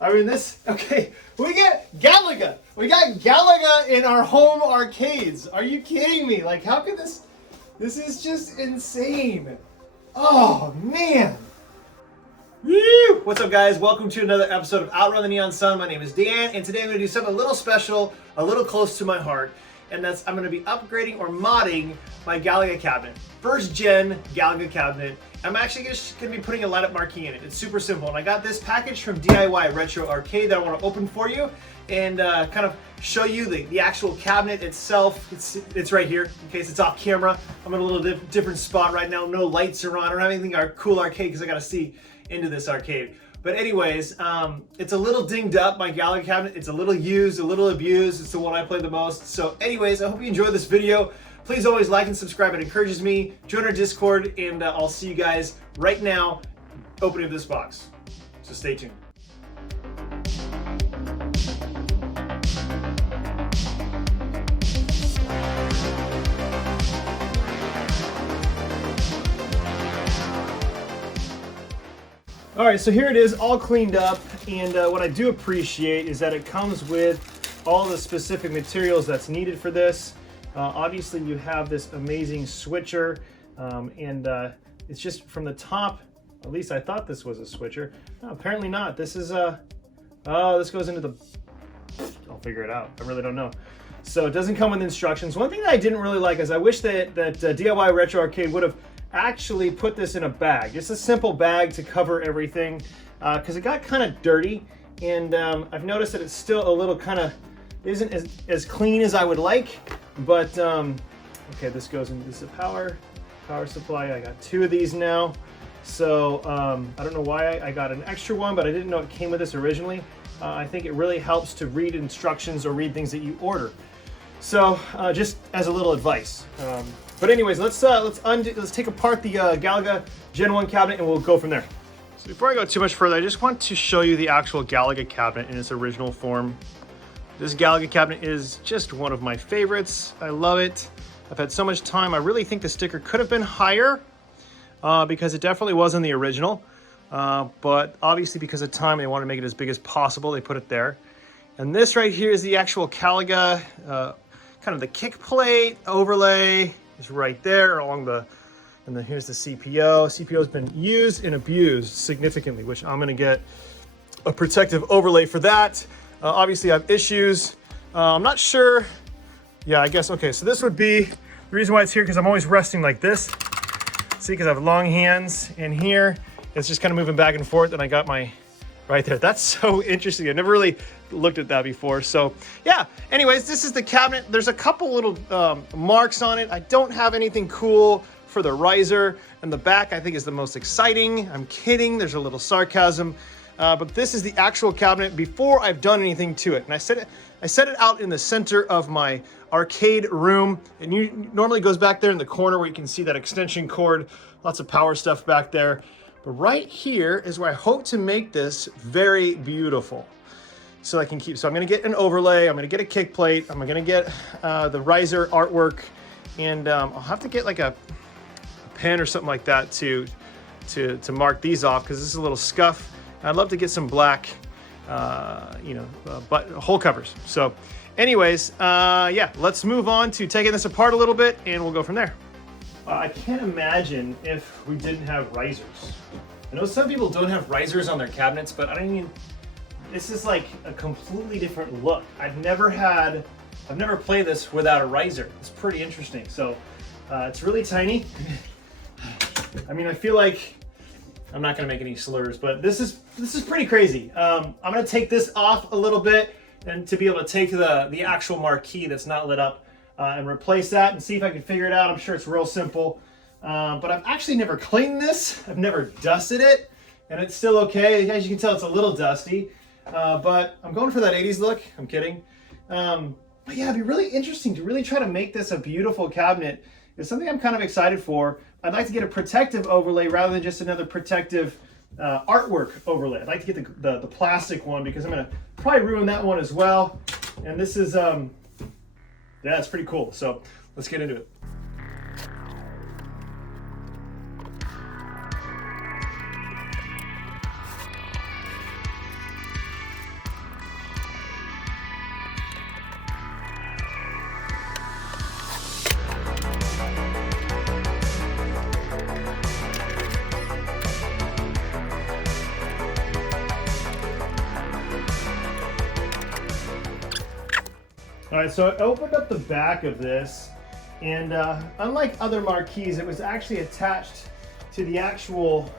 I mean, okay, we get Galaga. We got Galaga in our home arcades. Are you kidding me? Like, how could this is just insane. Oh, man. Woo! What's up, guys? Welcome to another episode of Outrun the Neon Sun. My name is Dan, and today I'm going to do something a little special, a little close to my heart, and that's I'm going to be upgrading or modding my Galaga cabinet. First gen Galaga cabinet. I'm actually just going to be putting a light-up marquee in it. It's super simple, and I got this package from DIY Retro Arcade that I want to open for you and kind of show you the actual cabinet itself. It's right here in case it's off camera. I'm in a little different spot right now. No lights are on. I don't have anything cool arcade because I got to see into this arcade. But anyways, it's a little dinged up, my Galaga cabinet. It's a little used, a little abused. It's the one I play the most. So anyways, I hope you enjoyed this video. Please always like and subscribe. It encourages me. Join our Discord, and I'll see you guys right now opening this box. So stay tuned. All right, so here it is, all cleaned up, and what I do appreciate is that it comes with all the specific materials that's needed for this. Obviously, you have this amazing switcher, and it's just from the top. At least I thought this was a switcher. No, apparently not. This is oh, this goes into the. I'll figure it out. I really don't know. So it doesn't come with instructions. One thing that I didn't really like is I wish that DIY Retro Arcade would have actually put this in a bag, just a simple bag to cover everything, because it got kind of dirty, and I've noticed that it's still a little kind of isn't as clean as I would like. But okay, this goes into this power supply. I got two of these now, so I don't know why I got an extra one, but I didn't know it came with this originally. I think it really helps to read instructions or read things that you order. So just as a little advice. But anyways, let's take apart the Galaga Gen 1 cabinet, and we'll go from there. So before I go too much further, I just want to show you the actual Galaga cabinet in its original form. This Galaga cabinet is just one of my favorites. I love it. I've had so much time. I really think the sticker could have been higher because it definitely was in the original. But obviously because of time, they want to make it as big as possible. They put it there. And this right here is the actual Galaga, kind of the kick plate overlay is right there along the, and then here's the CPO. CPO has been used and abused significantly, which I'm gonna get a protective overlay for that. Obviously I have issues. I'm not sure. Yeah, I guess, okay, so this would be the reason why it's here, because I'm always resting like this. See, because I have long hands, and here it's just kind of moving back and forth, and I got my, right there. That's so interesting. I've never really looked at that before. So yeah, anyways, this is the cabinet. There's a couple little marks on it. I don't have anything cool for the riser, and the back I think is the most exciting. I'm kidding, there's a little sarcasm. But this is the actual cabinet before I've done anything to it. And I set it out in the center of my arcade room. And normally goes back there in the corner where you can see that extension cord, lots of power stuff back there. But right here is where I hope to make this very beautiful. So I can keep, so I'm gonna get an overlay, I'm gonna get a kick plate, I'm gonna get the riser artwork, and I'll have to get like a pen or something like that to mark these off, because this is a little scuff. I'd love to get some black, but hole covers. So anyways, yeah, let's move on to taking this apart a little bit, and we'll go from there. I can't imagine if we didn't have risers. I know some people don't have risers on their cabinets, but I mean, this is like a completely different look. I've never played this without a riser. It's pretty interesting. So it's really tiny. I mean, I feel like I'm not gonna make any slurs, but this is pretty crazy. I'm gonna take this off a little bit, and to be able to take the actual marquee that's not lit up and replace that and see if I can figure it out. I'm sure it's real simple, but I've actually never cleaned this. I've never dusted it, and it's still okay. As you can tell, it's a little dusty, but I'm going for that 80s look. I'm kidding. But yeah, it'd be really interesting to really try to make this a beautiful cabinet. It's something I'm kind of excited for. I'd like to get a protective overlay rather than just another protective artwork overlay. I'd like to get the plastic one, because I'm gonna probably ruin that one as well. And this is, yeah, it's pretty cool. So let's get into it. All right, so I opened up the back of this, and unlike other marquees, it was actually attached to the actual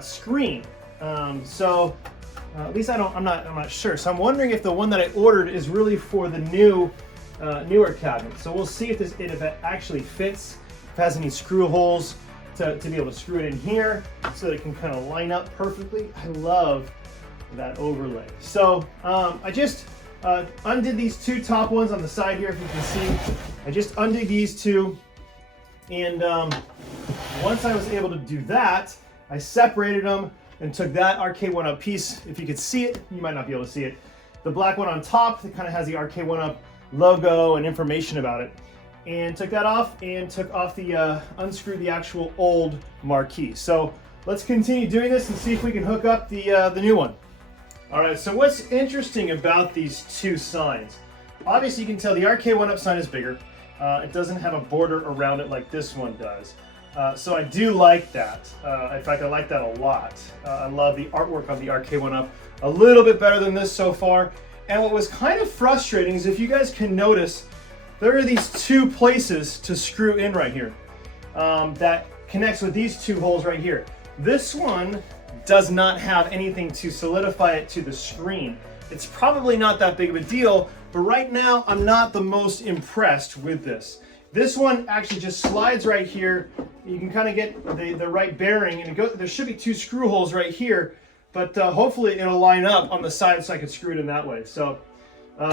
screen. At least I'm not sure. So I'm wondering if the one that I ordered is really for the newer cabinet. So we'll see if it actually fits, if it has any screw holes to be able to screw it in here so that it can kind of line up perfectly. I love that overlay. So I just undid these two top ones on the side here, if you can see. I just undid these two, and once I was able to do that, I separated them and took that RK1up piece. If you could see it, you might not be able to see it. The black one on top that kind of has the RK1up logo and information about it. And took that off and took off the, unscrewed the actual old marquee. So let's continue doing this and see if we can hook up the new one. All right, so what's interesting about these two signs? Obviously you can tell the RK1up sign is bigger. It doesn't have a border around it like this one does. So I do like that. In fact, I like that a lot. I love the artwork on the RK1up a little bit better than this so far. And what was kind of frustrating is, if you guys can notice, there are these two places to screw in right here that connects with these two holes right here. This one does not have anything to solidify it to the screen. It's probably not that big of a deal, but right now I'm not the most impressed with this. This one actually just slides right here. You can kind of get the right bearing, and there should be two screw holes right here, but hopefully it'll line up on the side so I can screw it in that way. So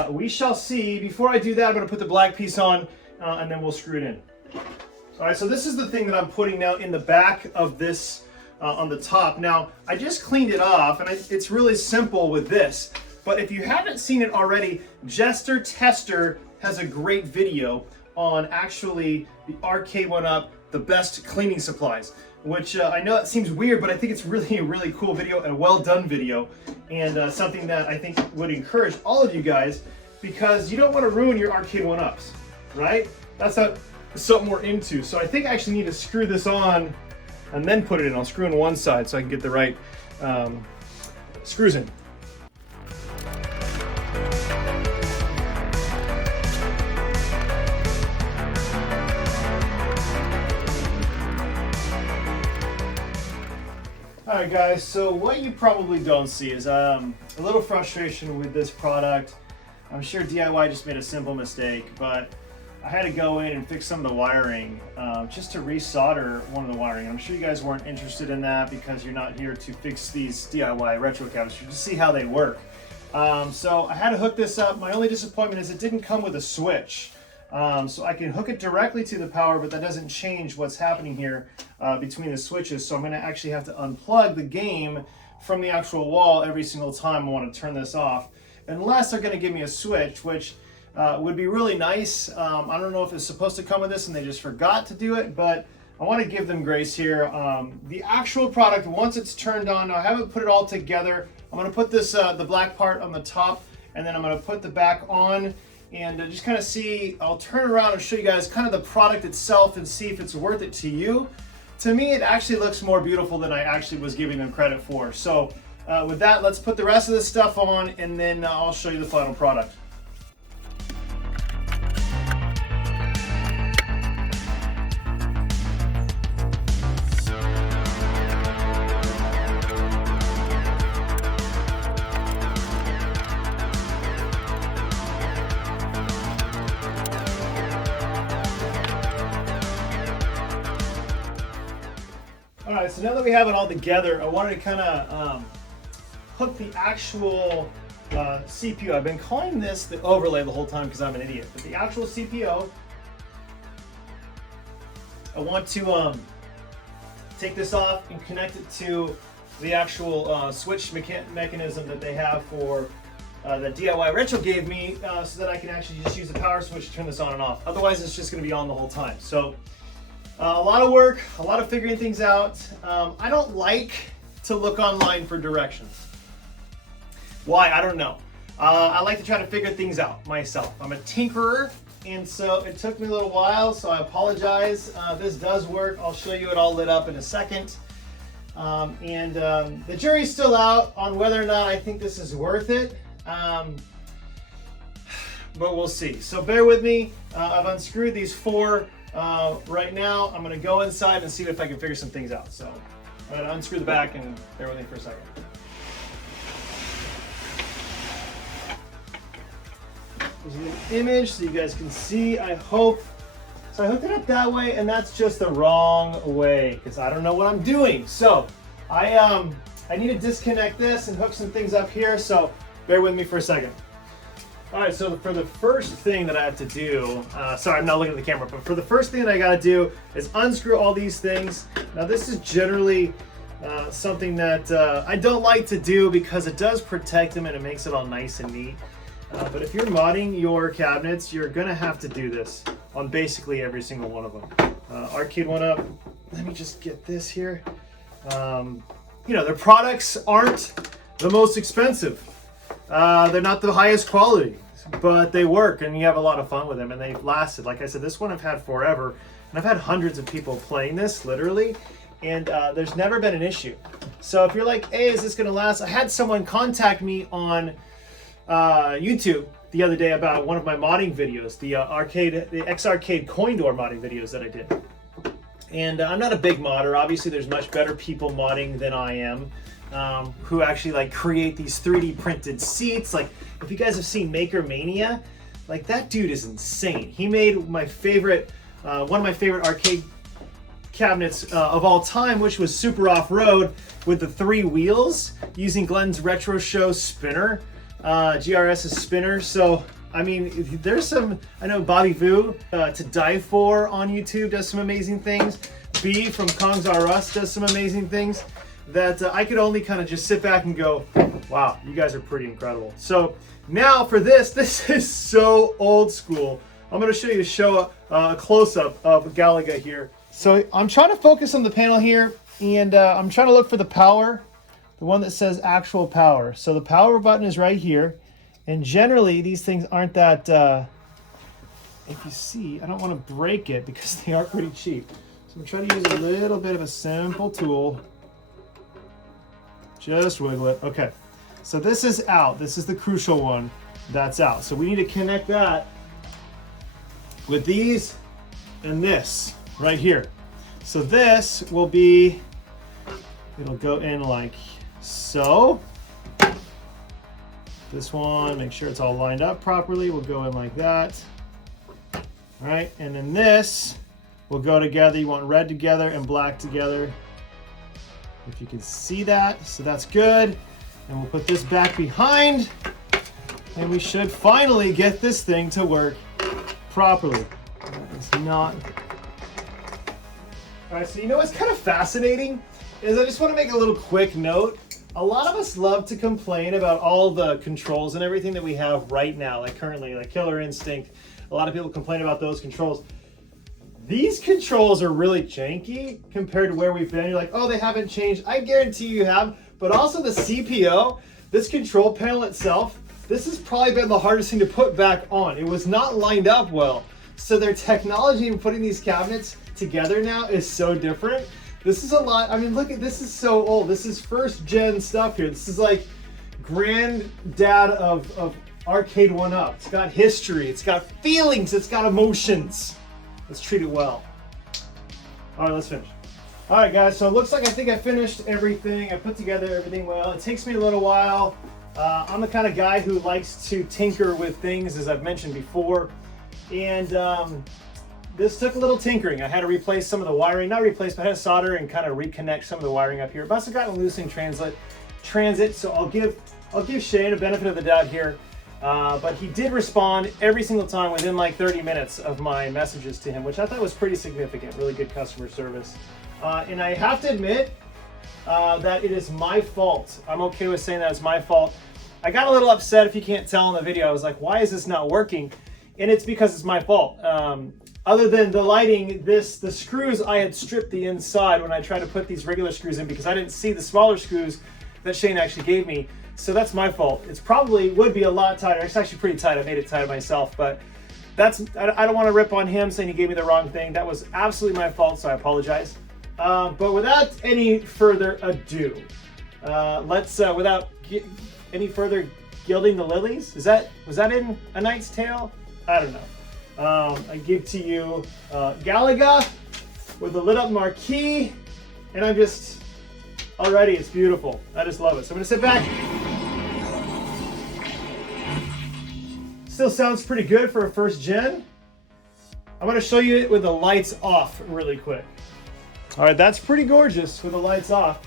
we shall see. Before I do that, I'm going to put the black piece on, and then we'll screw it in. All right, so this is the thing that I'm putting now in the back of this on the top. Now, I just cleaned it off, and it's really simple with this. But if you haven't seen it already, Jester Tester has a great video on actually the RK1up, the best cleaning supplies, which I know it seems weird, but I think it's really a really cool video, a well done video, and something that I think would encourage all of you guys, because you don't want to ruin your RK1ups, right? That's not something we're into. So I think I actually need to screw this on and then put it in. I'll screw in one side so I can get the right screws in. Alright guys, so what you probably don't see is a little frustration with this product. I'm sure DIY just made a simple mistake, but I had to go in and fix some of the wiring just to resolder one of the wiring. I'm sure you guys weren't interested in that because you're not here to fix these DIY retro cabinets, you're just see how they work. So I had to hook this up. My only disappointment is it didn't come with a switch. So I can hook it directly to the power, but that doesn't change what's happening here between the switches. So I'm going to actually have to unplug the game from the actual wall every single time I want to turn this off, unless they're going to give me a switch, which would be really nice. I don't know if it's supposed to come with this and they just forgot to do it, but I want to give them grace here. The actual product, once it's turned on, I haven't put it all together. I'm going to put this the black part on the top, and then I'm going to put the back on. And just kind of see, I'll turn around and show you guys kind of the product itself and see if it's worth it to you. To me, it actually looks more beautiful than I actually was giving them credit for. So with that, let's put the rest of this stuff on, and then I'll show you the final product. All right, so now that we have it all together, I wanted to kind of hook the actual CPU. I've been calling this the overlay the whole time because I'm an idiot, but the actual CPU, I want to take this off and connect it to the actual switch mechanism that they have for that DIY Retro gave me, so that I can actually just use the power switch to turn this on and off. Otherwise, it's just going to be on the whole time. So a lot of work, a lot of figuring things out. I don't like to look online for directions. Why? I don't know. I like to try to figure things out myself. I'm a tinkerer, and so it took me a little while, so I apologize. This does work. I'll show you it all lit up in a second. The jury's still out on whether or not I think this is worth it. but we'll see. So bear with me. I've unscrewed these 4 right now. I'm gonna go inside and see if I can figure some things out. So I'm gonna unscrew the back and bear with me for a second. There's an image so you guys can see, I hope. So I hooked it up that way, and that's just the wrong way because I don't know what I'm doing. So I need to disconnect this and hook some things up here, so bear with me for a second. All right, so for the first thing that I have to do, sorry, I'm not looking at the camera, but for the first thing that I gotta do is unscrew all these things. Now this is generally something that I don't like to do because it does protect them and it makes it all nice and neat. But if you're modding your cabinets, you're gonna have to do this on basically every single one of them. Arcade 1up, let me just get this here. You know, their products aren't the most expensive. They're not the highest quality, but they work and you have a lot of fun with them and they've lasted. Like I said, this one I've had forever and I've had hundreds of people playing this literally, and there's never been an issue. So if you're like, hey, is this gonna last? I had someone contact me on YouTube the other day about one of my modding videos, the X-Arcade coin door modding videos that I did. And I'm not a big modder. Obviously, there's much better people modding than I am, who actually like create these 3D printed seats. Like, if you guys have seen Maker Mania, like that dude is insane. He made my favorite, one of my favorite arcade cabinets of all time, which was Super Off-Road with the 3 wheels using Glenn's Retro Show spinner, GRS's spinner. So I mean, there's some, I know Bobby Vu, To Die For on YouTube does some amazing things. B from Kongs R Us does some amazing things that I could only kind of just sit back and go, wow, you guys are pretty incredible. So now for this is so old school. I'm gonna show you a close-up of Galaga here. So I'm trying to focus on the panel here, and I'm trying to look for the power, the one that says actual power. So the power button is right here. And generally, these things aren't that, if you see, I don't want to break it because they are pretty cheap. So I'm trying to use a little bit of a simple tool. Just wiggle it. Okay, so this is out. This is the crucial one. That's out. So we need to connect that with these and this right here. So this will be, it'll go in like so. This one, make sure it's all lined up properly. We'll go in like that. All right, and then this will go together. You want red together and black together. If you can see that, so that's good. And we'll put this back behind, and we should finally get this thing to work properly. It's not. All right, so you know what's kind of fascinating is I just want to make a little quick note. A lot of us love to complain about all the controls and everything that we have right now, like currently, like Killer Instinct. A lot of people complain about those controls. These controls are really janky compared to where we've been. You're like, oh, they haven't changed. I guarantee you have. But also the CPO, this control panel itself, this has probably been the hardest thing to put back on. It was not lined up well. So their technology in putting these cabinets together now is so different. This is a lot. I mean, look at this, is so old. This is first gen stuff here. This is like granddad of Arcade 1up. It's got history, it's got feelings, it's got emotions. Let's treat it well. All right, let's finish. All right, guys, so it looks like I think I finished everything. I put together everything well. It takes me a little while. I'm the kind of guy who likes to tinker with things, as I've mentioned before. And this took a little tinkering. I had to replace some of the wiring, not replace, but I had to solder and kind of reconnect some of the wiring up here. It must have gotten loose in transit, so I'll give Shane a benefit of the doubt here. But he did respond every single time within like 30 minutes of my messages to him, which I thought was pretty significant. Really good customer service. And I have to admit that it is my fault. I'm okay with saying that it's my fault. I got a little upset, if you can't tell in the video. I was like, why is this not working? And it's because it's my fault. Other than the lighting, the screws, I had stripped the inside when I tried to put these regular screws in because I didn't see the smaller screws that Shane actually gave me. So that's my fault. It's probably would be a lot tighter. It's actually pretty tight. I made it tighter myself, but I don't want to rip on him saying he gave me the wrong thing. That was absolutely my fault, so I apologize. But without any further ado, without any further Gilding the Lilies. Was that in A Knight's Tale? I don't know. I give to you Galaga with a lit up marquee, and I'm just, already it's beautiful. I just love it. So I'm gonna sit back. Still sounds pretty good for a first gen. I'm gonna show you it with the lights off really quick. All right, that's pretty gorgeous with the lights off.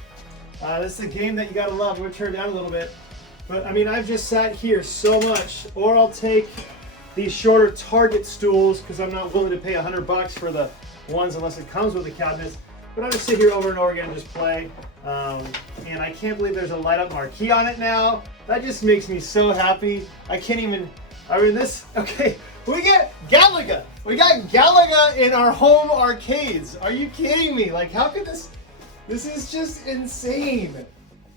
This is a game that you gotta love. I'm gonna turn it down a little bit. But I mean, I've just sat here so much, or I'll take these shorter Target stools because I'm not willing to pay $100 for the ones unless it comes with the cabinets. But I'll just sit here over and over again and just play. And I can't believe there's a light up marquee on it now. That just makes me so happy. I can't even, I mean okay, we get Galaga. We got Galaga in our home arcades. Are you kidding me? Like, how could this is just insane.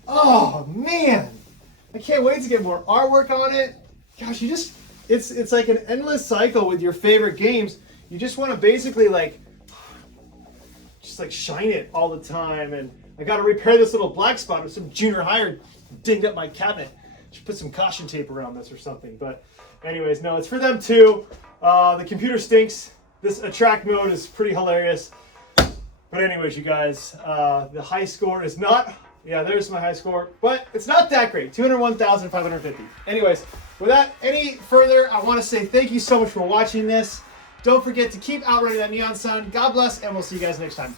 Oh man. I can't wait to get more artwork on it. Gosh, it's like an endless cycle with your favorite games. You just want to basically just shine it all the time. And I got to repair this little black spot with some junior hire dinged up my cabinet. Should put some caution tape around this or something. But anyways, no, it's for them too. The computer stinks. This attract mode is pretty hilarious. But anyways, you guys, the high score is not, yeah, there's my high score, but it's not that great, 201,550. Anyways, without any further, I want to say thank you so much for watching this. Don't forget to keep outrunning that neon sun. God bless, and we'll see you guys next time.